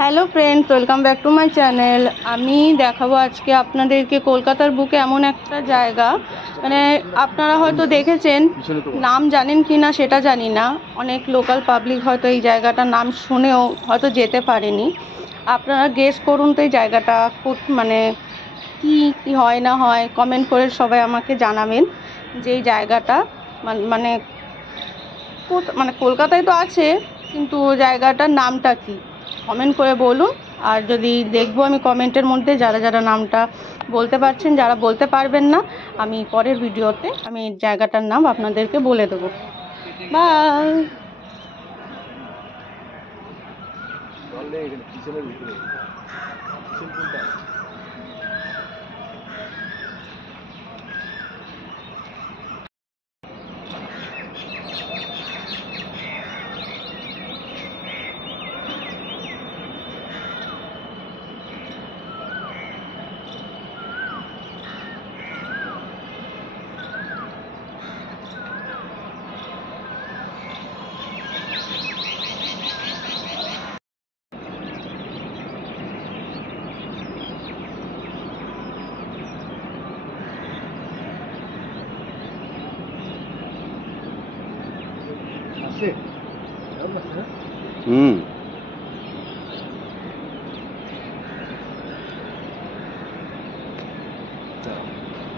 Hello friends, welcome back to my channel. আমি দেখাবো আজকে আপনাদেরকে কলকাতার বুকে এমন একটা জায়গা, মানে আপনারা হয়তো দেখেছেন, নাম জানেন কি না সেটা জানি না। অনেক লোকাল পাবলিক হয়তো এই জায়গাটার নাম শুনেও হয়তো যেতে পারেনি। আপনারা গেস করুন তো এই জায়গাটা মানে কি কি হয় না হয়, কমেন্ট করে সবাই আমাকে জানাবেন যে এই জায়গাটা মানে মানে কলকাতায় তো আছে, কিন্তু জায়গাটার নামটা কি, কমেন্ট করে বলুন। আর যদি দেখবো আমি কমেন্টের মধ্যে যারা যারা নামটা বলতে পারছেন, যারা বলতে পারবেন না, আমি পরের ভিডিওতে আমি জায়গাটার নাম আপনাদেরকে বলে দেবো। বাই।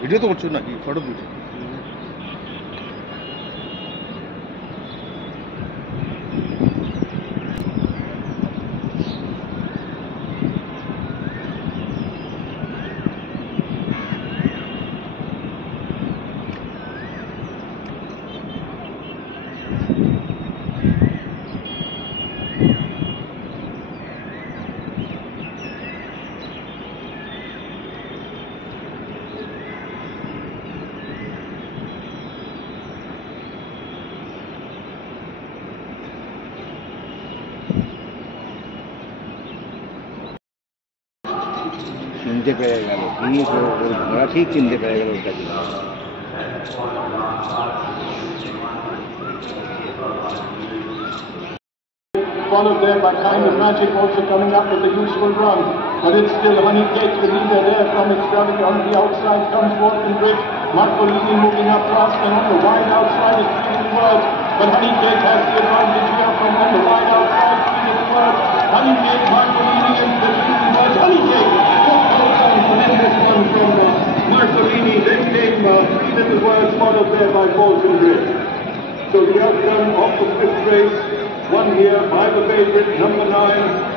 ভিডিও তো করছো নাকি ফটো ভিডিও? চিনতে পেরে গেল, ওরা ঠিক চিনতে পেরে গেল ওটা কি। Followed there by Kind of Magic also coming up with a useful run. But it's still Honeygate, the leader there from Extravagant. On the outside comes Walton Bridge. Marcolini moving up fast and on the wide outside is Freedom World. But Honeygate has the advantage here from on the wide outside, Freedom World. Honeygate, Marcolini and Freedom World. Honeygate! Tremendous run from Marcolini. Then came Freedom World, followed there by Walton Bridge. So the outcome of the fifth race, won here by the favorite, number 9,